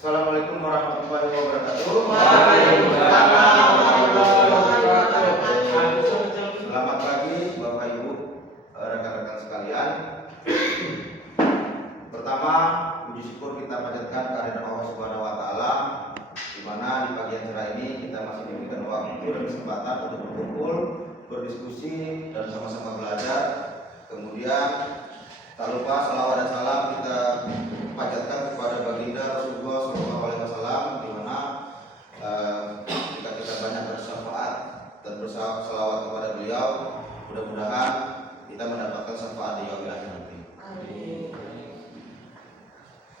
Assalamualaikum warahmatullahi wabarakatuh. Waalaikumsalam warahmatullahi wabarakatuh. Selamat pagi Bapak Ibu, rekan-rekan sekalian. Pertama, puji syukur kita panjatkan kehadirat Allah Subhanahu wa taala, di mana di pagi yang cerah ini kita masih diberikan waktu dan kesempatan untuk berkumpul, berdiskusi dan sama-sama belajar. Kemudian tak lupa salawat dan salam kita panjatkan kepada baginda Rasulullah SAW, di mana jika kita banyak bersyafaat dan bersalawat kepada beliau, mudah-mudahan kita mendapatkan syafaat di yaumil akhir nanti.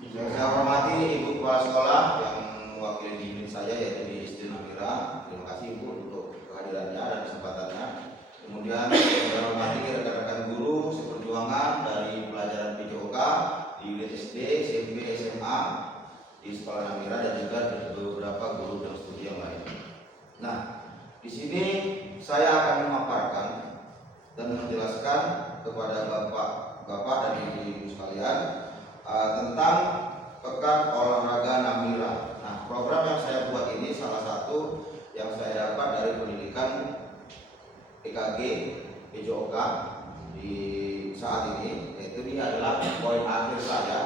Yang saya hormati Ibu Kepala Sekolah yang mewakili bimbing saya, yaitu di Isti Namira. Terima kasih Ibu untuk kehadirannya dan kesempatannya. Kemudian saya hormati rekan-rekan guru seperjuangan dari pelajaran PJOK di unit SD, SMP, SMA di Sekolah Namira, dan juga beberapa guru dan studi yang lain. Nah, di sini saya akan memaparkan dan menjelaskan kepada bapak dan ibu sekalian tentang Pekan Olahraga Namira. Nah, program yang saya buat ini salah satu yang saya dapat dari pendidikan PKG PJOK di saat ini, yaitu ini adalah poin akhir saya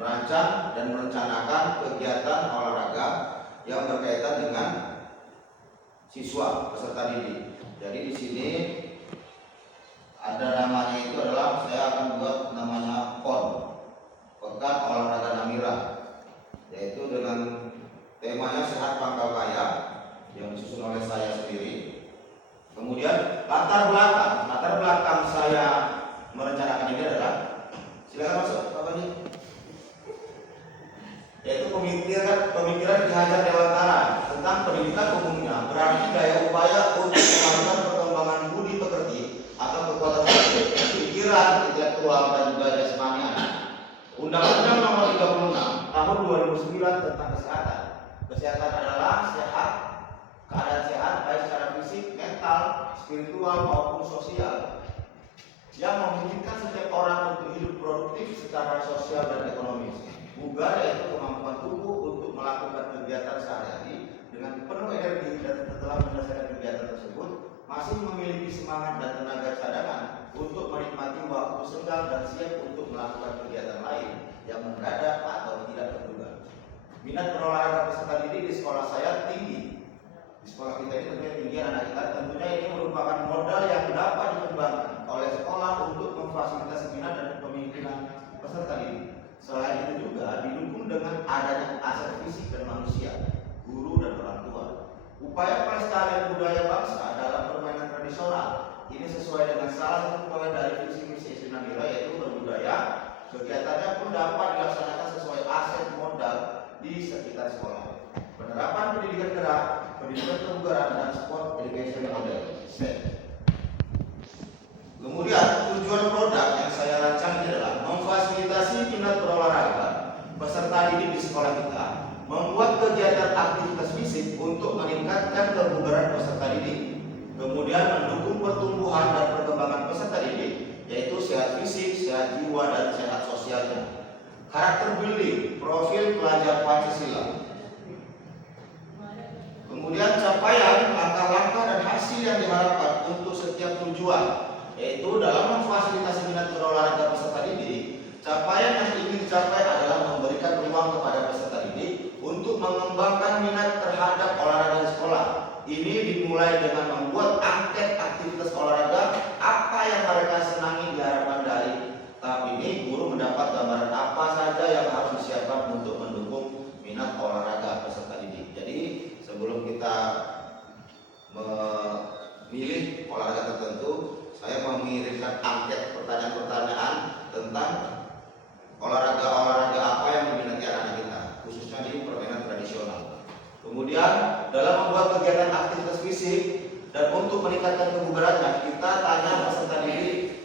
merancang dan merencanakan kegiatan olahraga yang berkaitan dengan siswa peserta didik. Jadi di sini ada namanya, itu adalah saya akan buat namanya PON, Pekan Olahraga Namira, yaitu dengan temanya Sehat Pangkal Kaya yang disusun oleh saya sendiri. Kemudian latar belakang saya merencanakan ini adalah, silakan masuk Pak Bani, yaitu pemikiran Ki Hajar Dewantara tentang pendidikan umumnya berarti daya upaya untuk melakukan perkembangan budi pekerti atau kekuatan pikiran, intelektual dan juga jasmani anak. Undang-Undang Nomor 36 Tahun 2009 tentang kesehatan. Kesehatan adalah keadaan sehat baik secara fisik, mental, spiritual maupun sosial, yang memungkinkan setiap orang untuk hidup produktif secara sosial dan ekonomis. Bugar yaitu kemampuan tubuh untuk melakukan kegiatan sehari-hari dengan penuh energi, dan setelah menyelesaikan kegiatan tersebut masih memiliki semangat dan tenaga cadangan untuk menikmati waktu senggang dan siap untuk melakukan kegiatan lain yang mendadak atau tidak terduga. Minat berolahraga peserta didik di sekolah saya tinggi. Di sekolah kita ini tentunya tinggi anak kita. Tentunya ini merupakan modal yang dapat dikembangkan oleh sekolah untuk memfasilitasi minat dan kepemimpinan peserta didik. Selain itu juga didukung dengan adanya aset fisik dan manusia, guru dan orang tua. Upaya pelestarian budaya bangsa dalam permainan tradisional ini sesuai dengan salah satu poin dari visi misi Isti Namira, yaitu berbudaya. Kegiatannya pun dapat dilaksanakan sesuai aset modal di sekitar sekolah. Penerapan pendidikan gerak, pendidikan kebugaran, dan sport education model (SED). Kemudian tujuan produk yang saya rancang ini adalah memfasilitasi minat berolahraga peserta didik di sekolah kita, membuat kegiatan aktivitas fisik untuk meningkatkan kebugaran peserta didik, kemudian mendukung pertumbuhan dan perkembangan peserta didik, yaitu sehat fisik, sehat jiwa, dan sehat sosialnya. Karakter building, profil pelajar Pancasila. Kemudian capaian, langkah-langkah dan hasil yang diharapkan untuk setiap tujuan, yaitu dalam memfasilitasi minat berolahraga peserta didik. Capaian yang ingin dicapai adalah memberikan ruang kepada peserta didik untuk mengembangkan minat terhadap olahraga di sekolah. Ini dimulai dengan membuat angket aktivitas olahraga apa yang mereka senangi diharapkan dari tahap ini. Guru mendapat gambaran apa saja yang harus disiapkan untuk mendukung minat olahraga peserta didik. Jadi sebelum kita memilih olahraga tertentu, saya mengirimkan angket pertanyaan-pertanyaan tentang olahraga apa yang diminati anak-anak kita, khususnya di permainan tradisional. Kemudian dalam membuat kegiatan aktivitas fisik dan untuk meningkatkan kebugarannya, kita tanya peserta didik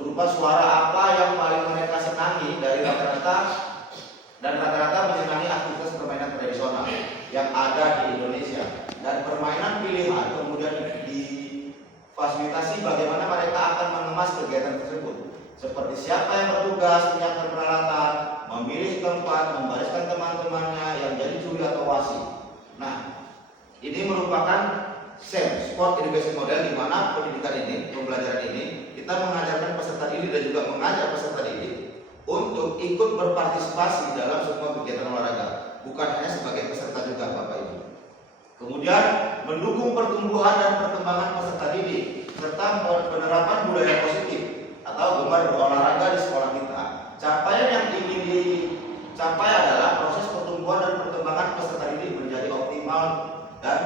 berupa suara apa yang paling mereka senangi dari rata-rata, dan rata-rata menyenangi aktivitas permainan tradisional yang ada di Indonesia, dan permainan pilihan kemudian difasilitasi bagaimana mereka akan mengemas kegiatan tersebut, seperti siapa yang bertugas menyiapkan peralatan, memilih tempat, membariskan teman-temannya yang merupakan SEM, Sport Education Model, di mana pendidikan ini, pembelajaran ini, kita mengajarkan peserta didik dan juga mengajak peserta didik untuk ikut berpartisipasi dalam semua kegiatan olahraga, bukan hanya sebagai peserta juga, Bapak Ibu. Kemudian mendukung pertumbuhan dan perkembangan peserta didik serta penerapan budaya positif atau gemar berolahraga di sekolah kita. Capaian yang ingin dicapai adalah proses pertumbuhan dan perkembangan peserta didik menjadi optimal dan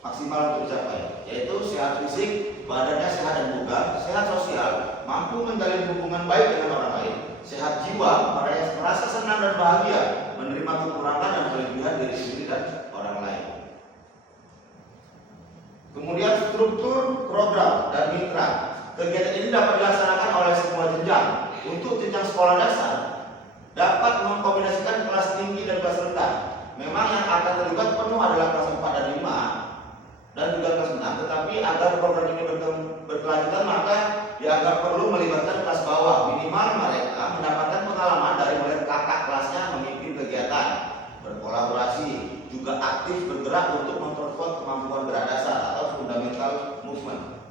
maksimal untuk dicapai, yaitu sehat fisik, badannya sehat dan bugar, sehat sosial, mampu menjalin hubungan baik dengan orang lain, sehat jiwa, merasa senang dan bahagia, menerima kekurangan dan kelebihan diri sendiri dan orang lain. Kemudian struktur program dan mitra. Kegiatan ini dapat dilaksanakan oleh semua jenjang. Untuk jenjang sekolah dasar dapat mengkombinasikan kelas tinggi dan kelas rendah. Memang yang akan terlibat penuh adalah kelas 4 dan 5 dan juga kelas 6, tetapi agar program ini berkelanjutan maka dianggap perlu melibatkan kelas bawah. Minimal mereka mendapatkan pengalaman dari mulai kakak kelasnya memimpin kegiatan, berkolaborasi, juga aktif bergerak untuk memperkuat kemampuan gerak dasar atau fundamental movement.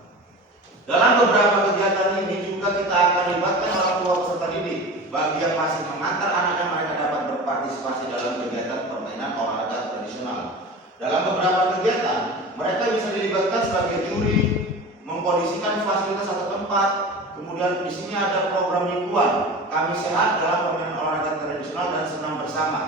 Dalam beberapa kegiatan ini juga kita akan libatkan orang tua peserta didik. Bagi yang masih mengantar anaknya, mereka dapat berpartisipasi dalam kegiatan permainan olahraga tradisional. Dalam beberapa kegiatan, mereka bisa dilibatkan sebagai juri, mengkondisikan fasilitas atau tempat. Kemudian di sini ada program mingguan, Kami Sehat dalam permainan olahraga tradisional dan senam bersama,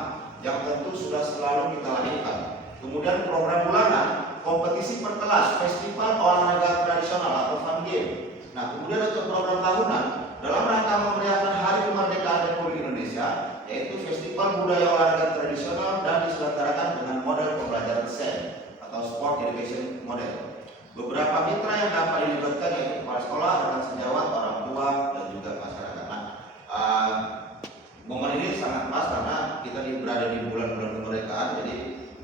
yang tentu sudah selalu kita lakukan. Kemudian program bulanan, kompetisi perkelas, festival olahraga tradisional atau fun game. Nah, kemudian untuk program tahunan, dalam rangka memeriahkan Hari Kemerdekaan Republik Indonesia, yaitu Festival Budaya Olahraga Tradisional dan diselenggarakan dengan model pembelajaran SEM atau Sport Education Model. Beberapa mitra yang dapat dilibatkan yaitu kepala sekolah, rekan sejawat, orang tua, dan juga masyarakat. Nah, momen ini sangat pas karena kita berada di bulan-bulan kemerdekaan, jadi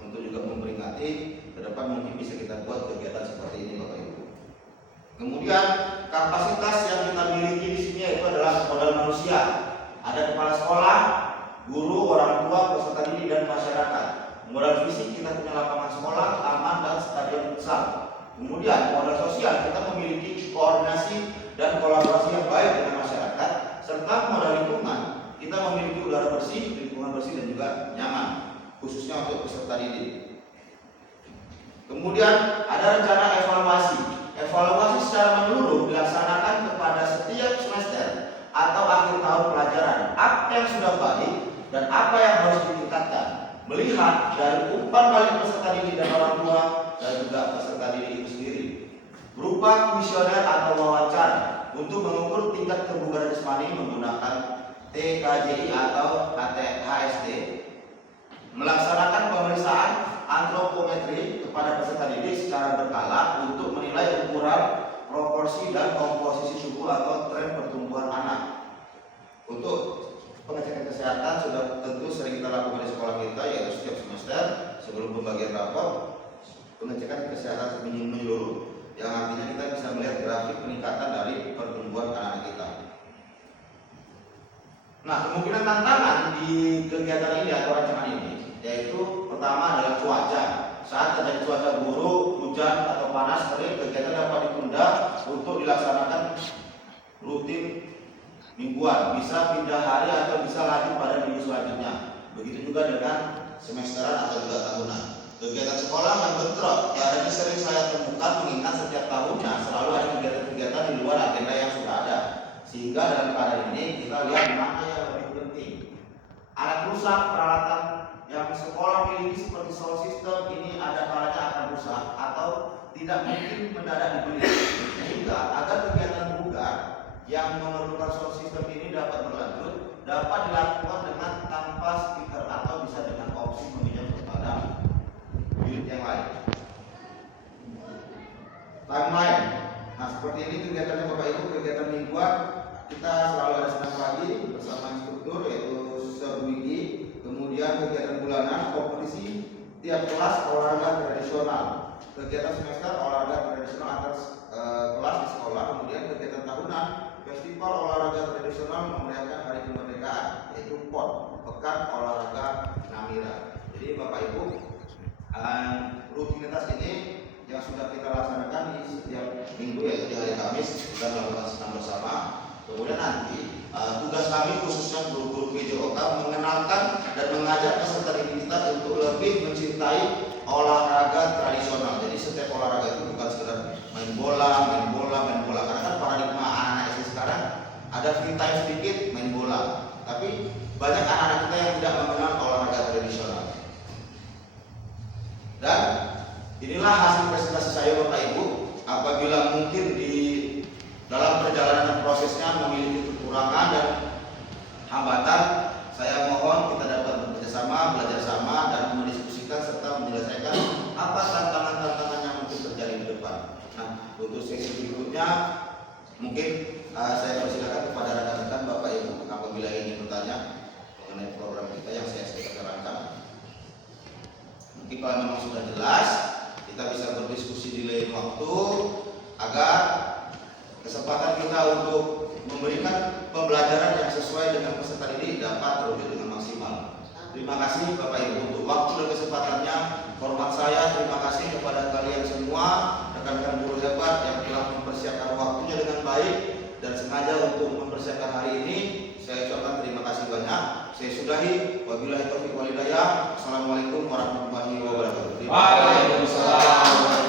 untuk juga memperingati ke depan mungkin bisa kita buat kegiatan seperti ini, Bapak Ibu. Kemudian kapasitas yang kita miliki di sini yaitu adalah modal manusia. Ada kepala sekolah, guru, orang tua, peserta didik dan masyarakat. Modal fisik kita punya lapangan sekolah, taman dan stadion futsal. Kemudian modal sosial kita memiliki koordinasi dan kolaborasi yang baik dengan masyarakat, serta modal lingkungan kita memiliki udara bersih, lingkungan bersih dan juga nyaman, khususnya untuk peserta didik. Kemudian ada rencana evaluasi. Evaluasi secara menyeluruh dilaksanakan kepada setiap semester atau akhir tahun pelajaran. Apa yang sudah baik dan apa yang harus ditingkatkan, melihat dari umpan balik peserta didik dan orang tua dan juga peserta didik itu sendiri, berupa kuesioner atau wawancara untuk mengukur tingkat kebugaran jasmani menggunakan TKJI atau HSD, melaksanakan pemeriksaan antropometri kepada peserta didik secara berkala untuk menilai ukuran, proporsi dan komposisi tubuh atau tren pertumbuhan anak. Untuk pengecekan kesehatan sudah tentu sering kita lakukan di sekolah kita, yaitu setiap semester sebelum pembagian rapor, pengecekan kesehatan menyeluruh, yang artinya kita bisa melihat grafik peningkatan dari pertumbuhan anak kita. Nah, kemungkinan tantangan di kegiatan ini atau rancangan ini yaitu pertama adalah cuaca. Saat terjadi cuaca buruk, hujan atau panas kering, kegiatan dapat ditunda untuk dilaksanakan rutin mingguan, bisa pindah hari atau bisa lanjut pada minggu selanjutnya. Begitu juga dengan semesteran atau juga tahunan. Kegiatan sekolah yang bentrok, caranya sering saya temukan mengingat setiap tahunnya selalu ada kegiatan-kegiatan di luar agenda yang sudah ada. Sehingga dalam keadaan ini kita lihat mana yang lebih penting. Alat rusak, peralatan yang sekolah miliki seperti sound system ini ada kalanya akan rusak atau tidak mungkin mendadak dibeli. Sehingga agar kegiatan bugar yang memerlukan sound system ini dapat berlanjut, dapat dilakukan dengan tanpa speaker atau bisa dengan opsi meminjam kepada unit yang lain. Timeline. Nah, seperti ini kegiatannya Bapak Ibu, kegiatan mingguan kita selalu ada senam pagi bersama instruktur yaitu Sir Wiki. Kemudian kegiatan bulanan, kompetisi tiap kelas olahraga tradisional. Kegiatan semester olahraga tradisional antar kelas di sekolah. Kemudian kegiatan tahunan, festival olahraga tradisional memeriahkan Hari Kemerdekaan, yaitu PON, Pekan Olahraga Namira. Jadi Bapak Ibu, Rutinitas ini yang sudah kita laksanakan di setiap minggu, yaitu di hari Kamis kita melakukan senam bersama. Kemudian nanti tugas kami khususnya guru-guru PJOK mengenalkan dan mengajak peserta didik kita untuk lebih mencintai olahraga tradisional. Jadi setiap olahraga itu bukan sekedar main bola. Karena kan paradigma anak-anak SD sekarang ada free time sedikit main bola. Tapi banyak anak-anak kita yang tidak mengenal olahraga tradisional. Dan inilah hasil presentasi saya Bapak Ibu. Apabila mungkin di dalam perjalanan prosesnya memiliki kekurangan dan hambatan, saya mohon kita dapat bekerjasama, belajar sama, dan mendiskusikan serta menyelesaikan apa tantangan-tantangan yang mungkin terjadi di depan. Nah, untuk sesi berikutnya mungkin saya persilakan kepada rekan-rekan Bapak Ibu apabila ingin bertanya mengenai program kita yang saya jalankan. Mungkin kalau memang sudah jelas, kita bisa berdiskusi di lain waktu agar kesempatan kita untuk memberikan pembelajaran yang sesuai dengan peserta didik dapat terwujud dengan maksimal. Terima kasih Bapak Ibu untuk waktu dan kesempatannya. Hormat saya, terima kasih kepada kalian semua, rekan-rekan guru hebat yang telah mempersiapkan waktunya dengan baik dan sengaja untuk mempersiapkan hari ini. Saya ucapkan terima kasih banyak. Saya sudahi. Wabillahi taufiq wal hidayah. Assalamualaikum warahmatullahi wabarakatuh. Waalaikumsalam.